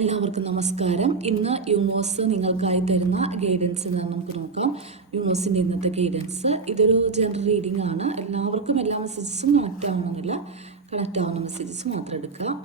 എല്ലാവർക്കും നമസ്കാരം. ഇന്ന് യൂണിവേഴ്സ് നിങ്ങൾക്കായി തരുന്ന ഗൈഡൻസ് നമുക്ക് നോക്കാം. യൂണിവേഴ്സിൻ്റെ ഇന്നത്തെ ഗൈഡൻസ് ഇതൊരു ജനറൽ റീഡിംഗ് ആണ്. എല്ലാവർക്കും എല്ലാ മെസ്സേജസും കണക്റ്റ് ആവണമെന്നില്ല. കണക്റ്റ് ആവുന്ന മെസ്സേജസ് മാത്രം എടുക്കുക.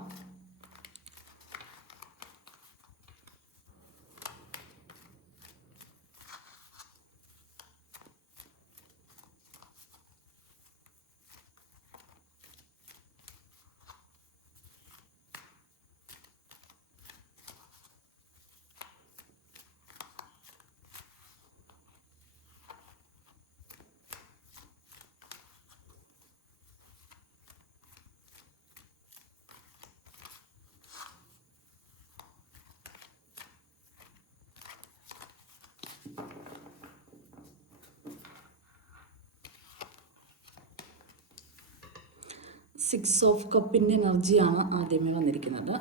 സിക്സ് ഓഫ് കപ്പിൻ്റെ എനർജിയാണ് ആദ്യമേ വന്നിരിക്കുന്നത്.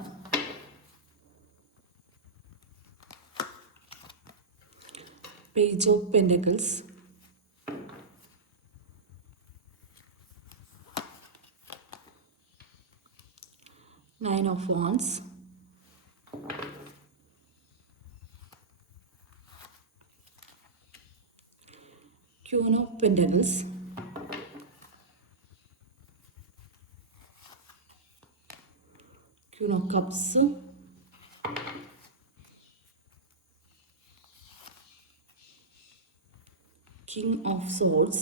Page of pentacles, nine of wands, queen of pentacles, Queen of Cups, King of Swords,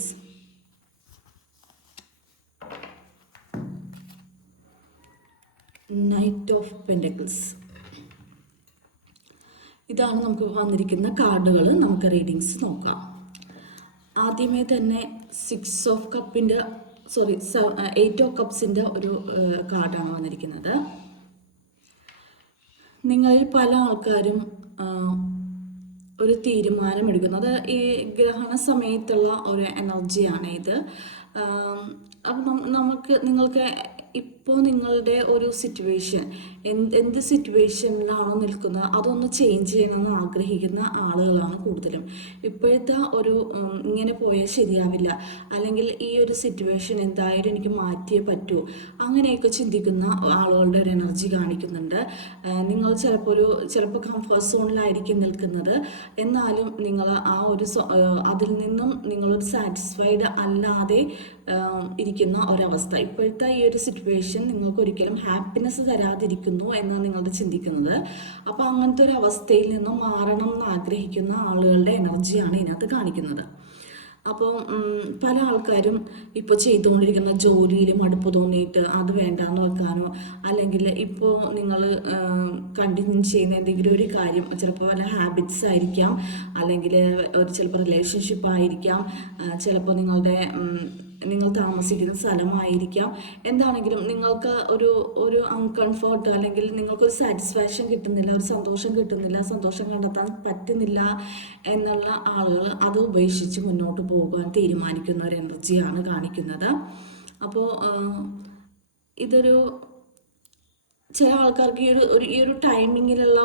Knight of Pentacles. ഇതാണ് നമുക്ക് വന്നിരിക്കുന്ന കാർഡുകൾ. നമുക്ക് റീഡിങ്സ് നോക്കാം. ആദ്യമേ തന്നെ സിക്സ് ഓഫ് കപ്പിൻ്റെ എയ്റ്റ് ഓഫ് കപ്സിൻ്റെ ഒരു കാർഡാണ് വന്നിരിക്കുന്നത്. നിങ്ങളിൽ പല ആൾക്കാരും ഒരു തീരുമാനമെടുക്കുന്നത് ഈ ഗ്രഹണ സമയത്തുള്ള ഒരു എനർജിയാണ് ഇത്. അപ്പം നിങ്ങൾക്ക് ഇപ്പോൾ നിങ്ങളുടെ ഒരു സിറ്റുവേഷൻ എന്ത് സിറ്റുവേഷനിലാണോ നിൽക്കുന്നത് അതൊന്ന് ചേഞ്ച് ചെയ്യണമെന്ന് ആഗ്രഹിക്കുന്ന ആളുകളാണ് കൂടുതലും. ഇപ്പോഴത്തെ ഒരു ഇങ്ങനെ പോയാൽ ശരിയാവില്ല, അല്ലെങ്കിൽ ഈ ഒരു സിറ്റുവേഷൻ എന്തായാലും എനിക്ക് മാറ്റിയേ പറ്റൂ, അങ്ങനെയൊക്കെ ചിന്തിക്കുന്ന ആളുകളുടെ ഒരു എനർജി കാണിക്കുന്നുണ്ട്. നിങ്ങൾ ചിലപ്പോൾ കംഫർട്ട് സോണിലായിരിക്കും നിൽക്കുന്നത്, എന്നാലും നിങ്ങൾ ആ ഒരു അതിൽ നിന്നും നിങ്ങളൊരു സാറ്റിസ്ഫൈഡ് അല്ലാതെ ഇരിക്കുന്ന ഒരവസ്ഥ. ഇപ്പോഴത്തെ ഈ ഒരു സിറ്റുവേഷൻ നിങ്ങൾക്ക് ഒരിക്കലും ഹാപ്പിനെസ് തരാതിരിക്കുന്നു എന്നാണ് നിങ്ങളുടെ ചിന്തിക്കുന്നത്. അപ്പോൾ അങ്ങനത്തെ ഒരു അവസ്ഥയിൽ നിന്നും മാറണം എന്ന് ആഗ്രഹിക്കുന്ന ആളുകളുടെ എനർജിയാണ് ഇതിനകത്ത് കാണിക്കുന്നത്. അപ്പോൾ പല ആൾക്കാരും ഇപ്പോൾ ചെയ്തുകൊണ്ടിരിക്കുന്ന ജോലിയിൽ മടുപ്പ് തോന്നിയിട്ട് അത് വേണ്ടാന്ന് വെക്കാനോ, അല്ലെങ്കിൽ ഇപ്പോൾ നിങ്ങൾ കണ്ടിന്യൂ ചെയ്യുന്ന എന്തെങ്കിലും ഒരു കാര്യം, ചിലപ്പോൾ വല്ല ഹാബിറ്റ്സ് ആയിരിക്കാം, അല്ലെങ്കിൽ ചിലപ്പോൾ റിലേഷൻഷിപ്പ് ആയിരിക്കാം, ചിലപ്പോൾ നിങ്ങൾ താമസിക്കുന്ന സ്ഥലമായിരിക്കാം. എന്താണെങ്കിലും നിങ്ങൾക്ക് ഒരു അൺകംഫർട്ട്, അല്ലെങ്കിൽ നിങ്ങൾക്കൊരു സാറ്റിസ്ഫാക്ഷൻ കിട്ടുന്നില്ല, ഒരു സന്തോഷം കിട്ടുന്നില്ല, സന്തോഷം കണ്ടെത്താൻ പറ്റുന്നില്ല എന്നുള്ള ആളുകൾ അത് ഉപേക്ഷിച്ച് മുന്നോട്ട് പോകാൻ തീരുമാനിക്കുന്ന ഒരു എനർജിയാണ് കാണിക്കുന്നത്. അപ്പോൾ ഇതൊരു ചില ആൾക്കാർക്ക് ഈ ഒരു ടൈമിങ്ങിലുള്ള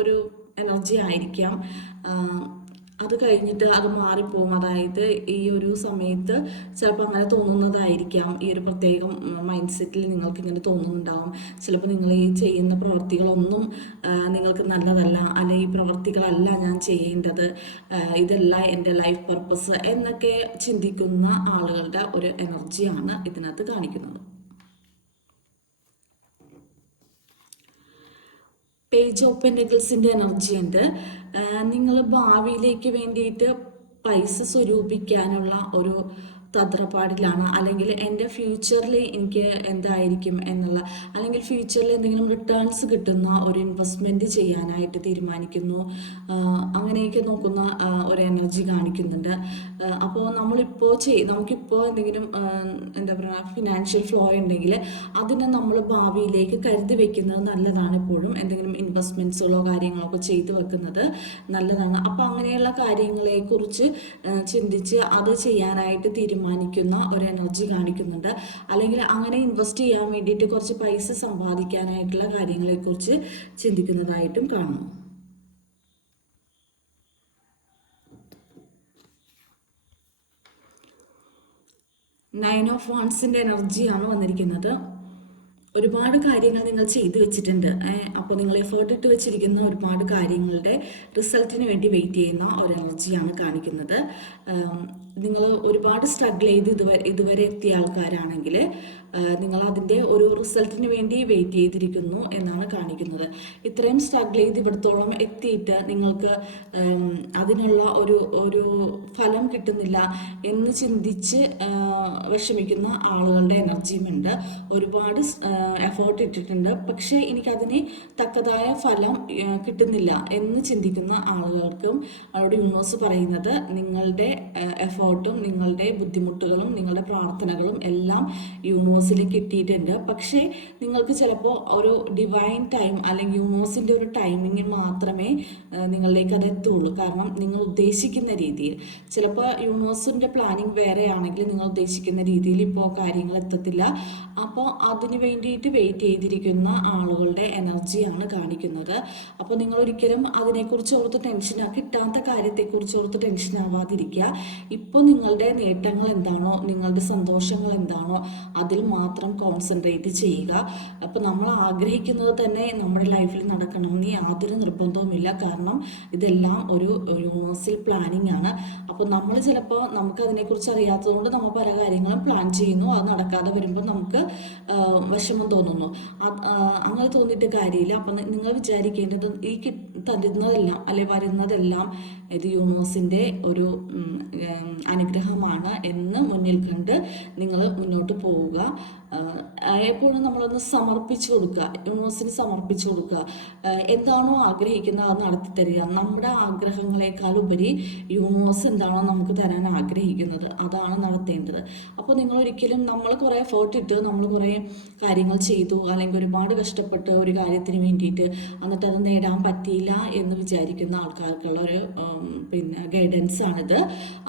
ഒരു എനർജി ആയിരിക്കാം. അത് കഴിഞ്ഞിട്ട് അത് മാറിപ്പോകും. അതായത് ഈ ഒരു സമയത്ത് ചിലപ്പോൾ അങ്ങനെ തോന്നുന്നതായിരിക്കാം. ഈ ഒരു പ്രത്യേകം മൈൻഡ് സെറ്റിൽ നിങ്ങൾക്ക് ഇങ്ങനെ തോന്നുന്നുണ്ടാവും. ചിലപ്പോൾ നിങ്ങൾ ഈ ചെയ്യുന്ന പ്രവൃത്തികളൊന്നും നിങ്ങൾക്ക് നല്ലതല്ല, അല്ലെങ്കിൽ ഈ പ്രവൃത്തികളല്ല ഞാൻ ചെയ്യേണ്ടത്, ഇതല്ല എൻ്റെ ലൈഫ് പർപ്പസ് എന്നൊക്കെ ചിന്തിക്കുന്ന ആളുകളുടെ ഒരു എനർജിയാണ് ഇതിനകത്ത് കാണിക്കുന്നത്. പേജ് ഓഫ് പെൻറ്റക്കിൾസിൻ്റെ എനർജി ഉണ്ട്. നിങ്ങൾ ഭാവിയിലേക്ക് വേണ്ടിയിട്ട് പൈസ സ്വരൂപിക്കാനുള്ള ഒരു തത്രപ്പാടിലാണ്, അല്ലെങ്കിൽ എൻ്റെ ഫ്യൂച്ചറിൽ എനിക്ക് എന്തായിരിക്കും എന്നുള്ള, അല്ലെങ്കിൽ ഫ്യൂച്ചറിൽ എന്തെങ്കിലും റിട്ടേൺസ് കിട്ടുന്ന ഒരു ഇൻവെസ്റ്റ്മെൻറ്റ് ചെയ്യാനായിട്ട് തീരുമാനിക്കുന്നു, അങ്ങനെയൊക്കെ നോക്കുന്ന ഒരു എനർജി കാണിക്കുന്നുണ്ട്. അപ്പോൾ നമുക്കിപ്പോൾ എന്തെങ്കിലും എന്താ പറയുക ഫിനാൻഷ്യൽ ഫ്ലോ ഉണ്ടെങ്കിൽ അതിനെ നമ്മൾ ഭാവിയിലേക്ക് കരുതി വെക്കുന്നത് നല്ലതാണ്. എപ്പോഴും എന്തെങ്കിലും ഇൻവെസ്റ്റ്മെൻറ്റ്സുകളോ കാര്യങ്ങളൊക്കെ ചെയ്തു വെക്കുന്നത് നല്ലതാണ്. അപ്പോൾ അങ്ങനെയുള്ള കാര്യങ്ങളെക്കുറിച്ച് ചിന്തിച്ച് അത് ചെയ്യാനായിട്ട് തീരുമാനിക്കുന്ന ഒരു എനർജി കാണിക്കുന്നുണ്ട്. അല്ലെങ്കിൽ അങ്ങനെ ഇൻവെസ്റ്റ് ചെയ്യാൻ വേണ്ടിയിട്ട് കുറച്ച് പൈസ സമ്പാദിക്കാനായിട്ടുള്ള കാര്യങ്ങളെക്കുറിച്ച് ചിന്തിക്കുന്നതായിട്ടും കാണുന്നു. നയൻ ഓഫ് വാൻഡ്സിൻ്റെ എനർജിയാണ് വന്നിരിക്കുന്നത്. ഒരുപാട് കാര്യങ്ങൾ നിങ്ങൾ ചെയ്തു വെച്ചിട്ടുണ്ട്. അപ്പോൾ നിങ്ങൾ എഫേർട്ട് ഇട്ട് വെച്ചിരിക്കുന്ന ഒരുപാട് കാര്യങ്ങളുടെ റിസൾട്ടിന് വേണ്ടി വെയിറ്റ് ചെയ്യുന്ന ഒരു എനർജിയാണ് കാണിക്കുന്നത്. നിങ്ങൾ ഒരുപാട് സ്ട്രഗിൾ ചെയ്ത് ഇതുവരെ എത്തിയ ആൾക്കാരാണെങ്കിൽ നിങ്ങൾ അതിൻ്റെ ഒരു റിസൾട്ടിന് വേണ്ടി വെയിറ്റ് ചെയ്തിരിക്കുന്നു എന്നാണ് കാണിക്കുന്നത്. ഇത്രയും സ്ട്രഗിൾ ചെയ്ത് ഇവിടത്തോളം എത്തിയിട്ട് നിങ്ങൾക്ക് അതിനുള്ള ഒരു ഫലം കിട്ടുന്നില്ല എന്ന് ചിന്തിച്ച് വിഷമിക്കുന്ന ആളുകളുടെ എനർജിയുമുണ്ട്. ഒരുപാട് എഫേർട്ട് ഇട്ടിട്ടുണ്ട്, പക്ഷേ എനിക്കതിന് തക്കതായ ഫലം കിട്ടുന്നില്ല എന്ന് ചിന്തിക്കുന്ന ആളുകൾക്കും അവരുടെ യൂണിവേഴ്സ് പറയുന്നത് നിങ്ങളുടെ എഫേർട്ടും നിങ്ങളുടെ ബുദ്ധിമുട്ടുകളും നിങ്ങളുടെ പ്രാർത്ഥനകളും എല്ലാം യൂണിവേഴ്സിലേക്ക് കിട്ടിയിട്ടുണ്ട്. പക്ഷേ നിങ്ങൾക്ക് ചിലപ്പോൾ ഒരു ഡിവൈൻ ടൈം അല്ലെങ്കിൽ യൂണിവേഴ്സിൻ്റെ ഒരു ടൈമിങ്ങിൽ മാത്രമേ നിങ്ങളിലേക്ക് അത് എത്തുള്ളൂ. കാരണം നിങ്ങൾ ഉദ്ദേശിക്കുന്ന രീതിയിൽ ചിലപ്പോൾ യൂണിവേഴ്സിൻ്റെ പ്ലാനിങ് വേറെ ആണെങ്കിൽ നിങ്ങൾ ഉദ്ദേശിക്കുന്ന രീതിയിൽ ഇപ്പോൾ കാര്യങ്ങൾ എത്തത്തില്ല. അപ്പോൾ അതിന് വേണ്ടിയിട്ട് വെയിറ്റ് ചെയ്തിരിക്കുന്ന ആളുകളുടെ എനർജിയാണ് കാണിക്കുന്നത്. അപ്പോൾ നിങ്ങൾ ഒരിക്കലും അതിനെക്കുറിച്ച് ഓർത്ത് കിട്ടാത്ത കാര്യത്തെക്കുറിച്ച് ഓർത്ത് ടെൻഷൻ ആവാതിരിക്കുക. ഇപ്പോൾ നിങ്ങളുടെ നേട്ടങ്ങൾ എന്താണോ, നിങ്ങളുടെ സന്തോഷങ്ങൾ എന്താണോ അതിൽ മാത്രം കോൺസെൻട്രേറ്റ് ചെയ്യുക. അപ്പോൾ നമ്മൾ ആഗ്രഹിക്കുന്നത് തന്നെ നമ്മുടെ ലൈഫിൽ നടക്കണമെന്ന് യാതൊരു നിർബന്ധവുമില്ല. കാരണം ഇതെല്ലാം ഒരു യൂണിവേഴ്സൽ പ്ലാനിങ് ആണ്. അപ്പോൾ നമ്മൾ ചിലപ്പോൾ നമുക്കതിനെക്കുറിച്ച് അറിയാത്തതുകൊണ്ട് നമ്മൾ പല കാര്യങ്ങളും പ്ലാൻ ചെയ്യുന്നു, അത് നടക്കാതെ വരുമ്പോൾ നമുക്ക് വിഷമം തോന്നുന്നു. അങ്ങനെ തോന്നിയിട്ട് കാര്യമില്ല. അപ്പം നിങ്ങൾ വിചാരിക്കേണ്ടത് ഈ തരുന്നതെല്ലാം അല്ലെ വരുന്നതെല്ലാം ഇത് യൂണിവേഴ്സിൻ്റെ ഒരു അനുഗ്രഹമാണ് എന്ന് മുന്നിൽ കണ്ട് നിങ്ങൾ മുന്നോട്ട് പോവുക. എപ്പോഴും നമ്മളൊന്ന് സമർപ്പിച്ചു കൊടുക്കുക, യൂണിവേഴ്സിന് സമർപ്പിച്ചു കൊടുക്കുക. എന്താണോ ആഗ്രഹിക്കുന്നത് അത് നടത്തി തരിക. നമ്മുടെ ആഗ്രഹങ്ങളെക്കാൾ ഉപരി യൂണിവേഴ്സ് എന്താണോ നമുക്ക് തരാൻ ആഗ്രഹിക്കുന്നത് അതാണ് നടത്തേണ്ടത്. അപ്പോൾ നിങ്ങൾ ഒരിക്കലും നമ്മൾ കുറേ എഫേർട്ട് ഇട്ട് നമ്മൾ കുറേ കാര്യങ്ങൾ ചെയ്തു അല്ലെങ്കിൽ ഒരുപാട് കഷ്ടപ്പെട്ട് ഒരു കാര്യത്തിന് വേണ്ടിയിട്ട് എന്നിട്ട് അത് നേടാൻ പറ്റിയില്ല എന്ന് വിചാരിക്കുന്ന ആൾക്കാർക്കുള്ള ഒരു ഗൈഡൻസ് ആണിത്.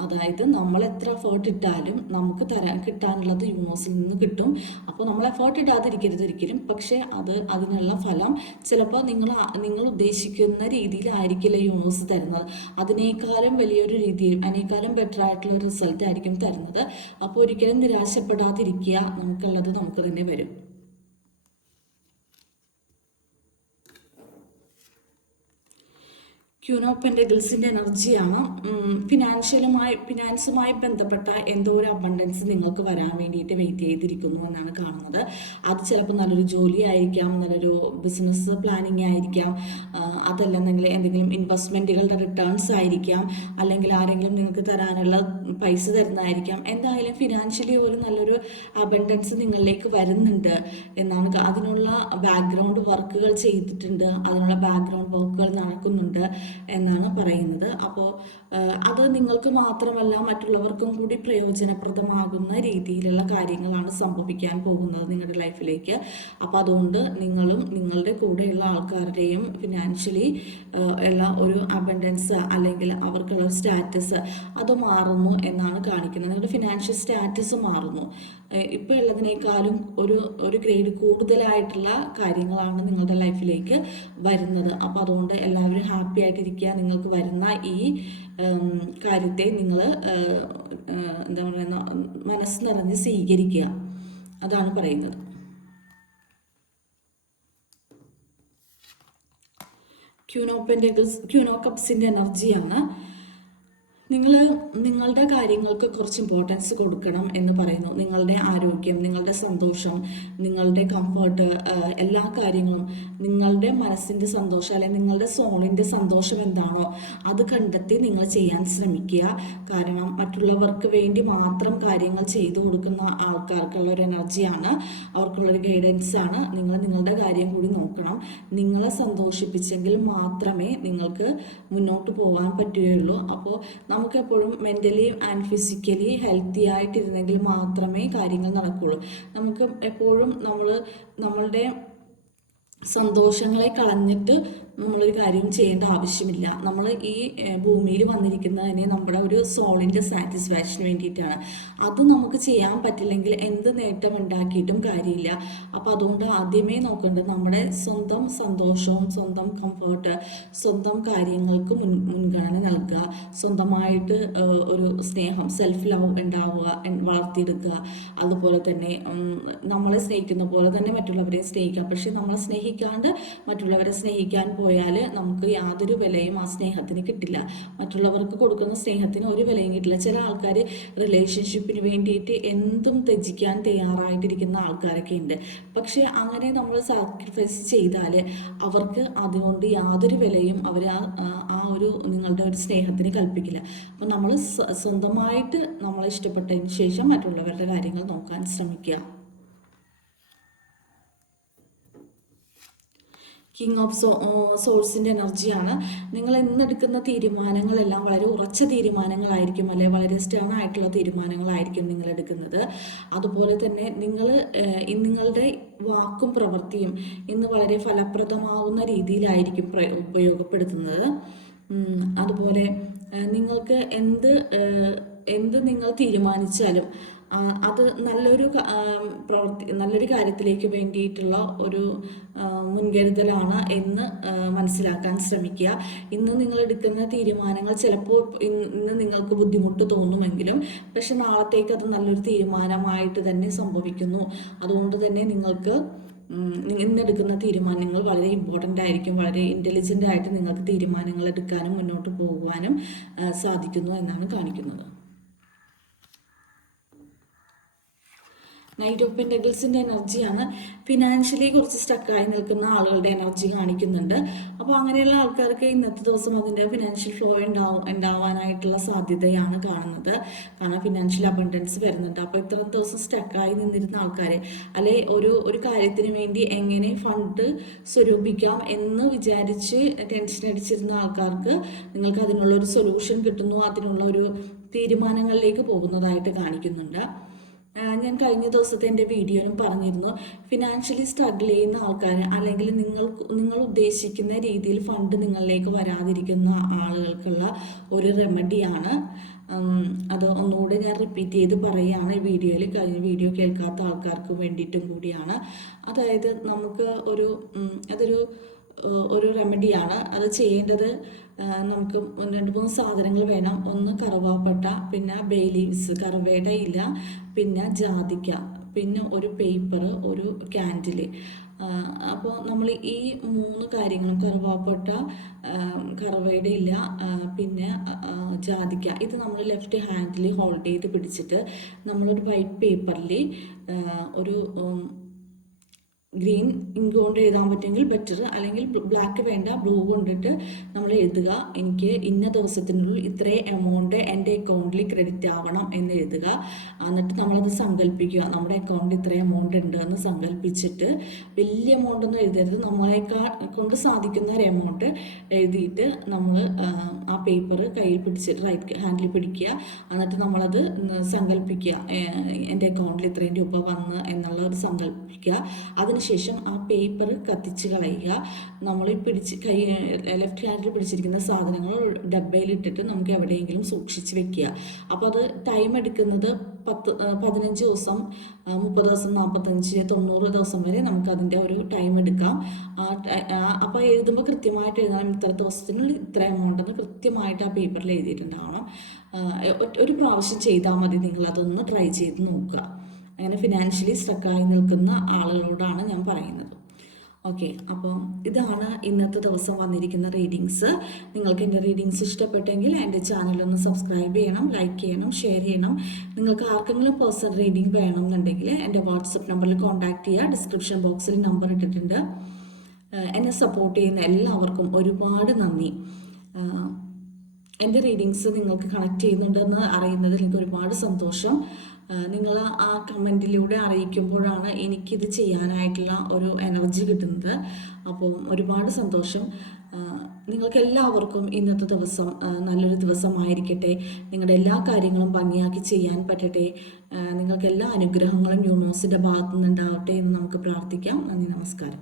അതായത് നമ്മൾ എത്ര എഫേർട്ട് ഇട്ടാലും നമുക്ക് കിട്ടാനുള്ളത് യൂണിവേഴ്സിൽ നിന്ന് കിട്ടും. അപ്പോൾ നമ്മൾ എഫേർട്ട് ഇടാതിരിക്കരുത് ഒരിക്കലും. പക്ഷേ അതിനുള്ള ഫലം ചിലപ്പോൾ നിങ്ങൾ ഉദ്ദേശിക്കുന്ന രീതിയിലായിരിക്കില്ല യൂണിവേഴ്സ് തരുന്നത്. അതിനേക്കാളും വലിയൊരു രീതിയിൽ അതിനേക്കാളും ബെറ്റർ ആയിട്ടുള്ള റിസൾട്ട് ആയിരിക്കും തരുന്നത്. അപ്പോൾ ഒരിക്കലും നിരാശപ്പെടാതിരിക്കുക. നമുക്കുള്ളത് നമുക്ക് തന്നെ വരും. ക്യൂൻ ഓഫ് പെന്റക്കിൾസിൻ്റെ എനർജിയാണ്. ഫിനാൻസുമായി ബന്ധപ്പെട്ട എന്തോ ഒരു അബണ്ടൻസ് നിങ്ങൾക്ക് വരാൻ വേണ്ടിയിട്ട് വെയിറ്റ് ചെയ്തിരിക്കുന്നു എന്നാണ് കാണുന്നത്. അത് ചിലപ്പോൾ നല്ലൊരു ജോലി ആയിരിക്കാം, നല്ലൊരു ബിസിനസ് പ്ലാനിങ് ആയിരിക്കാം, അതല്ലെന്നെങ്കിൽ എന്തെങ്കിലും ഇൻവെസ്റ്റ്മെൻറ്റുകളുടെ റിട്ടേൺസ് ആയിരിക്കാം, അല്ലെങ്കിൽ ആരെങ്കിലും നിങ്ങൾക്ക് തരാനുള്ള പൈസ തരുന്നതായിരിക്കാം. എന്തായാലും ഫിനാൻഷ്യലി ഒരു നല്ലൊരു അബണ്ടൻസ് നിങ്ങളിലേക്ക് വരുന്നുണ്ട് എന്നാണ്. അതിനുള്ള ബാക്ക്ഗ്രൗണ്ട് വർക്കുകൾ ചെയ്തിട്ടുണ്ട്, അതിനുള്ള ബാക്ക്ഗ്രൗണ്ട് വർക്കുകൾ നടക്കുന്നുണ്ട് എന്നാണ് പറയുന്നത്. അപ്പോൾ അത് നിങ്ങൾക്ക് മാത്രമല്ല മറ്റുള്ളവർക്കും കൂടി പ്രയോജനപ്രദമാകുന്ന രീതിയിലുള്ള കാര്യങ്ങളാണ് സംഭവിക്കാൻ പോകുന്നത് നിങ്ങളുടെ ലൈഫിലേക്ക്. അപ്പോൾ അതുകൊണ്ട് നിങ്ങളും നിങ്ങളുടെ കൂടെയുള്ള ആൾക്കാരുടെയും ഫിനാൻഷ്യലി ഉള്ള ഒരു അബണ്ടൻസ് അല്ലെങ്കിൽ അവർക്കുള്ള സ്റ്റാറ്റസ് അത് മാറുന്നു എന്നാണ് കാണിക്കുന്നത്. നിങ്ങളുടെ ഫിനാൻഷ്യൽ സ്റ്റാറ്റസ് മാറുന്നു. ഇപ്പോൾ ഉള്ളതിനേക്കാളും ഒരു ഗ്രേഡ് കൂടുതലായിട്ടുള്ള കാര്യങ്ങളാണ് നിങ്ങളുടെ ലൈഫിലേക്ക് വരുന്നത്. അപ്പോൾ അതുകൊണ്ട് എല്ലാവരും ഹാപ്പി ആയിട്ടിരിക്കുക. നിങ്ങൾക്ക് വരുന്ന ഈ കാര്യത്തെ നിങ്ങൾ എന്താ പറയുന്ന മനസ്സ് നിറഞ്ഞ് സ്വീകരിക്കുക. അതാണ് പറയുന്നത്. Queen of pentacles, queen of കപ്സിൻ്റെ എനർജിയാണ്. നിങ്ങളുടെ കാര്യങ്ങൾക്ക് കുറച്ച് ഇമ്പോർട്ടൻസ് കൊടുക്കണം എന്ന് പറയുന്നു. നിങ്ങളുടെ ആരോഗ്യം, നിങ്ങളുടെ സന്തോഷം, നിങ്ങളുടെ കംഫർട്ട്, എല്ലാ കാര്യങ്ങളും നിങ്ങളുടെ മനസ്സിൻ്റെ സന്തോഷം അല്ലെങ്കിൽ നിങ്ങളുടെ സോളിൻ്റെ സന്തോഷം എന്താണോ അത് കണ്ടെത്തി നിങ്ങൾ ചെയ്യാൻ ശ്രമിക്കുക. കാരണം മറ്റുള്ളവർക്ക് വേണ്ടി മാത്രം കാര്യങ്ങൾ ചെയ്തു കൊടുക്കുന്ന ആൾക്കാർക്കുള്ളൊരു എനർജിയാണ്, അവർക്കുള്ളൊരു ഗൈഡൻസ് ആണ്. നിങ്ങളുടെ കാര്യം കൂടി നോക്കണം. നിങ്ങളെ സന്തോഷിപ്പിച്ചെങ്കിൽ മാത്രമേ നിങ്ങൾക്ക് മുന്നോട്ട് പോകാൻ പറ്റുകയുള്ളൂ. അപ്പോൾ നമുക്കെപ്പോഴും മെൻ്റലി ആൻഡ് ഫിസിക്കലി ഹെൽത്തി ആയിട്ടിരുന്നെങ്കിൽ മാത്രമേ കാര്യങ്ങൾ നടക്കുകയുള്ളൂ. നമുക്ക് എപ്പോഴും നമ്മളുടെ സന്തോഷങ്ങളെ കളഞ്ഞിട്ട് നമ്മളൊരു കാര്യം ചെയ്യേണ്ട ആവശ്യമില്ല. നമ്മൾ ഈ ഭൂമിയിൽ വന്നിരിക്കുന്നതിന് നമ്മുടെ ഒരു സോളിൻ്റെ സാറ്റിസ്ഫാക്ഷന് വേണ്ടിയിട്ടാണ്. അത് നമുക്ക് ചെയ്യാൻ പറ്റില്ലെങ്കിൽ എന്ത് നേട്ടം ഉണ്ടാക്കിയിട്ടും കാര്യമില്ല. അപ്പോൾ അതുകൊണ്ട് ആദ്യമേ നോക്കേണ്ടത് നമ്മുടെ സ്വന്തം സന്തോഷവും സ്വന്തം കംഫർട്ട്, സ്വന്തം കാര്യങ്ങൾക്ക് മുൻഗണന നൽകുക, സ്വന്തമായിട്ട് ഒരു സ്നേഹം, സെൽഫ് ലവ് ഉണ്ടാവുക, വളർത്തിയെടുക്കുക. അതുപോലെ തന്നെ നമ്മളെ സ്നേഹിക്കുന്ന പോലെ തന്നെ മറ്റുള്ളവരെ സ്നേഹിക്കുക. പക്ഷെ നമ്മളെ സ്നേഹിക്കാണ്ട് മറ്റുള്ളവരെ സ്നേഹിക്കാൻ പോയാൽ നമുക്ക് യാതൊരു വിലയും ആ സ്നേഹത്തിന് കിട്ടില്ല. മറ്റുള്ളവർക്ക് കൊടുക്കുന്ന സ്നേഹത്തിന് ഒരു വിലയും കിട്ടില്ല. ചില ആൾക്കാർ റിലേഷൻഷിപ്പിന് വേണ്ടിയിട്ട് എന്തും ത്യജിക്കാൻ തയ്യാറായിട്ടിരിക്കുന്ന ആൾക്കാരൊക്കെ ഉണ്ട്. പക്ഷെ അങ്ങനെ നമ്മൾ സാക്രിഫൈസ് ചെയ്താൽ അവർക്ക് അതുകൊണ്ട് യാതൊരു വിലയും അവർ ആ ഒരു നിങ്ങളുടെ ഒരു സ്നേഹത്തിന് കൽപ്പിക്കില്ല. അപ്പം നമ്മൾ സ്വന്തമായിട്ട് നമ്മളെ ഇഷ്ടപ്പെട്ടതിന് ശേഷം മറ്റുള്ളവരുടെ കാര്യങ്ങൾ നോക്കാൻ ശ്രമിക്കുക. കിങ് ഓഫ് സോഴ്സിൻ്റെ എനർജിയാണ്. നിങ്ങൾ ഇന്നെടുക്കുന്ന തീരുമാനങ്ങളെല്ലാം വളരെ ഉറച്ച തീരുമാനങ്ങളായിരിക്കും, അല്ലെ വളരെ സ്റ്റേൺ ആയിട്ടുള്ള തീരുമാനങ്ങളായിരിക്കും നിങ്ങൾ എടുക്കുന്നത്. അതുപോലെ തന്നെ നിങ്ങളുടെ വാക്കും പ്രവൃത്തിയും ഇന്ന് വളരെ ഫലപ്രദമാവുന്ന രീതിയിലായിരിക്കും ഉപയോഗപ്പെടുത്തുന്നത്. അതുപോലെ നിങ്ങൾക്ക് എന്ത് നിങ്ങൾ തീരുമാനിച്ചാലും അത് നല്ലൊരു കാര്യത്തിലേക്ക് വേണ്ടിയിട്ടുള്ള ഒരു മുൻകരുതലാണ് എന്ന് മനസ്സിലാക്കാൻ ശ്രമിക്കുക. ഇന്ന് നിങ്ങൾ എടുക്കുന്ന തീരുമാനങ്ങൾ ചിലപ്പോൾ ഇന്ന് നിങ്ങൾക്ക് ബുദ്ധിമുട്ട് തോന്നുമെങ്കിലും പക്ഷെ നാളത്തേക്ക് അത് നല്ലൊരു തീരുമാനമായിട്ട് തന്നെ സംഭവിക്കുന്നു. അതുകൊണ്ട് തന്നെ നിങ്ങൾക്ക് ഇന്നെടുക്കുന്ന തീരുമാനങ്ങൾ വളരെ ഇമ്പോർട്ടൻ്റ് ആയിരിക്കും. വളരെ ഇൻ്റലിജൻ്റ് ആയിട്ട് നിങ്ങൾക്ക് തീരുമാനങ്ങൾ എടുക്കാനും മുന്നോട്ട് പോകുവാനും സാധിക്കുന്നു എന്നാണ് കാണിക്കുന്നത്. നൈറ്റ് ഓഫ് പെൻറ്റക്കിൾസിൻ്റെ എനർജിയാണ്. ഫിനാൻഷ്യലി കുറച്ച് സ്റ്റക്കായി നിൽക്കുന്ന ആളുകളുടെ എനർജി കാണിക്കുന്നുണ്ട്. അപ്പോൾ അങ്ങനെയുള്ള ആൾക്കാർക്ക് ഇന്നത്തെ ദിവസം അതിൻ്റെ ഫിനാൻഷ്യൽ ഫ്ലോ ഉണ്ടാവാനായിട്ടുള്ള സാധ്യതയാണ് കാണുന്നത്. കാരണം ഫിനാൻഷ്യൽ അബണ്ടൻസ് വരുന്നുണ്ട്. അപ്പോൾ ഇത്ര ദിവസം സ്റ്റക്കായി നിന്നിരുന്ന ആൾക്കാർ, അല്ലെ ഒരു കാര്യത്തിന് വേണ്ടി എങ്ങനെ ഫണ്ട് സ്വരൂപിക്കാം എന്ന് വിചാരിച്ച് ടെൻഷൻ അടിച്ചിരുന്ന ആൾക്കാർക്ക് നിങ്ങൾക്ക് അതിനുള്ളൊരു സൊല്യൂഷൻ കിട്ടുന്നു, അതിനുള്ള ഒരു തീരുമാനങ്ങളിലേക്ക് പോകുന്നതായിട്ട് കാണിക്കുന്നുണ്ട്. ഞാൻ കഴിഞ്ഞ ദിവസത്തെ എൻ്റെ വീഡിയോയിലും പറഞ്ഞിരുന്നു, ഫിനാൻഷ്യലി സ്ട്രഗിൾ ചെയ്യുന്ന ആൾക്കാർ അല്ലെങ്കിൽ നിങ്ങൾ ഉദ്ദേശിക്കുന്ന രീതിയിൽ ഫണ്ട് നിങ്ങളിലേക്ക് വരാതിരിക്കുന്ന ആളുകൾക്കുള്ള ഒരു റെമഡിയാണ്. അത് ഒന്നുകൂടെ ഞാൻ റിപ്പീറ്റ് ചെയ്ത് പറയുകയാണ് വീഡിയോയിൽ. കഴിഞ്ഞ വീഡിയോ കേൾക്കാത്ത ആൾക്കാർക്ക് വേണ്ടിയിട്ടും കൂടിയാണ്. അതായത് നമുക്ക് ഒരു റെമഡിയാണ്. അത് ചെയ്യേണ്ടത് നമുക്ക് 2-3 സാധനങ്ങൾ വേണം. ഒന്ന് കറുവാപ്പട്ട, പിന്നെ ബേ ലീവ്സ്, കറുവയുടെ ഇല, പിന്നെ ജാതിക്ക, പിന്നെ ഒരു പേപ്പർ, ഒരു ക്യാൻഡിൽ. അപ്പോൾ നമ്മൾ ഈ 3 കാര്യങ്ങളും കറുവാപ്പട്ട, കറുവയുടെ ഇല, പിന്നെ ജാതിക്ക, ഇത് നമ്മൾ ലെഫ്റ്റ് ഹാൻഡിൽ ഹോൾഡ് ചെയ്ത് പിടിച്ചിട്ട് നമ്മളൊരു വൈറ്റ് പേപ്പറിൽ ഒരു ഗ്രീൻ ഇങ്ക് കൊണ്ട് എഴുതാൻ പറ്റുമെങ്കിൽ ബെറ്റർ, അല്ലെങ്കിൽ ബ്ലാക്ക് വേണ്ട, ബ്ലൂ കൊണ്ടിട്ട് നമ്മൾ എഴുതുക. എനിക്ക് ഇന്ന ദിവസത്തിനുള്ളിൽ ഇത്രയും എമൗണ്ട് എൻ്റെ അക്കൗണ്ടിൽ ക്രെഡിറ്റ് ആവണം എന്ന് എഴുതുക. എന്നിട്ട് നമ്മളത് സങ്കല്പിക്കുക, നമ്മുടെ അക്കൗണ്ടിൽ ഇത്രയും എമൗണ്ട് ഉണ്ട് എന്ന് സങ്കല്പിച്ചിട്ട്, വലിയ എമൗണ്ട് ഒന്നും എഴുതരുത്, നമ്മളെക്കാൾ കൊണ്ട് സാധിക്കുന്ന ഒരു എമൗണ്ട് എഴുതിയിട്ട് നമ്മൾ ആ പേപ്പർ കയ്യിൽ പിടിച്ചിട്ട് റൈറ്റ് ഹാൻഡിൽ പിടിക്കുക. എന്നിട്ട് നമ്മളത് സങ്കല്പിക്കുക, എൻ്റെ അക്കൗണ്ടിൽ ഇത്രയും രൂപ വന്ന് എന്നുള്ള ഒരു സങ്കല്പിക്കുക. അതിനുശേഷം ആ പേപ്പർ കത്തിച്ച് കളയുക. നമ്മൾ ലെഫ്റ്റ് ഹാൻഡിൽ പിടിച്ചിരിക്കുന്ന സാധനങ്ങൾ ഡബ്ബയിലിട്ടിട്ട് നമുക്ക് എവിടെയെങ്കിലും സൂക്ഷിച്ച് വെക്കുക. അപ്പോൾ അത് ടൈം എടുക്കുന്നത് 15 ദിവസം, 30 ദിവസം, 45, 90 ദിവസം വരെ നമുക്ക് അതിൻ്റെ ഒരു ടൈം എടുക്കാം. അപ്പോൾ എഴുതുമ്പോൾ കൃത്യമായിട്ട് എഴുതണം, ഇത്ര ദിവസത്തിനുള്ളിൽ ഇത്ര എമൗണ്ട് എന്ന് കൃത്യമായിട്ട് ആ പേപ്പറിൽ എഴുതിയിട്ടുണ്ടാവണം. ഒരു പ്രാവശ്യം ചെയ്താൽ മതി. നിങ്ങളതൊന്ന് ട്രൈ ചെയ്ത് നോക്കുക. അങ്ങനെ ഫിനാൻഷ്യലി സ്ട്രക്കായി നിൽക്കുന്ന ആളുകളോടാണ് ഞാൻ പറയുന്നത്. ഓക്കെ, അപ്പോൾ ഇതാണ് ഇന്നത്തെ ദിവസം വന്നിരിക്കുന്ന റീഡിങ്സ്. നിങ്ങൾക്ക് എൻ്റെ റീഡിങ്സ് ഇഷ്ടപ്പെട്ടെങ്കിൽ എൻ്റെ ചാനലൊന്ന് സബ്സ്ക്രൈബ് ചെയ്യണം, ലൈക്ക് ചെയ്യണം, ഷെയർ ചെയ്യണം. നിങ്ങൾക്ക് ആർക്കെങ്കിലും പേഴ്സണൽ റീഡിംഗ് വേണമെന്നുണ്ടെങ്കിൽ എൻ്റെ വാട്സപ്പ് നമ്പറിൽ കോൺടാക്റ്റ് ചെയ്യുക. ഡിസ്ക്രിപ്ഷൻ ബോക്സിൽ നമ്പർ ഇട്ടിട്ടുണ്ട്. എന്നെ സപ്പോർട്ട് ചെയ്യുന്ന എല്ലാവർക്കും ഒരുപാട് നന്ദി. എൻ്റെ റീഡിങ്സ് നിങ്ങൾക്ക് കണക്ട് ചെയ്യുന്നുണ്ടെന്ന് അറിയുന്നതിൽ എനിക്ക് ഒരുപാട് സന്തോഷം. നിങ്ങൾ ആ കമൻറ്റിലൂടെ അറിയിക്കുമ്പോഴാണ് എനിക്കിത് ചെയ്യാനായിട്ടുള്ള ഒരു എനർജി കിട്ടുന്നത്. അപ്പോൾ ഒരുപാട് സന്തോഷം. നിങ്ങൾക്ക് എല്ലാവർക്കും ഇന്നത്തെ ദിവസം നല്ലൊരു ദിവസമായിരിക്കട്ടെ. നിങ്ങളുടെ എല്ലാ കാര്യങ്ങളും ഭംഗിയാക്കി ചെയ്യാൻ പറ്റട്ടെ. നിങ്ങൾക്ക് എല്ലാ അനുഗ്രഹങ്ങളും യൂണിവേഴ്സിൻ്റെ ഭാഗത്തു നിന്നുണ്ടാവട്ടെ എന്ന് നമുക്ക് പ്രാർത്ഥിക്കാം. നന്ദി, നമസ്കാരം.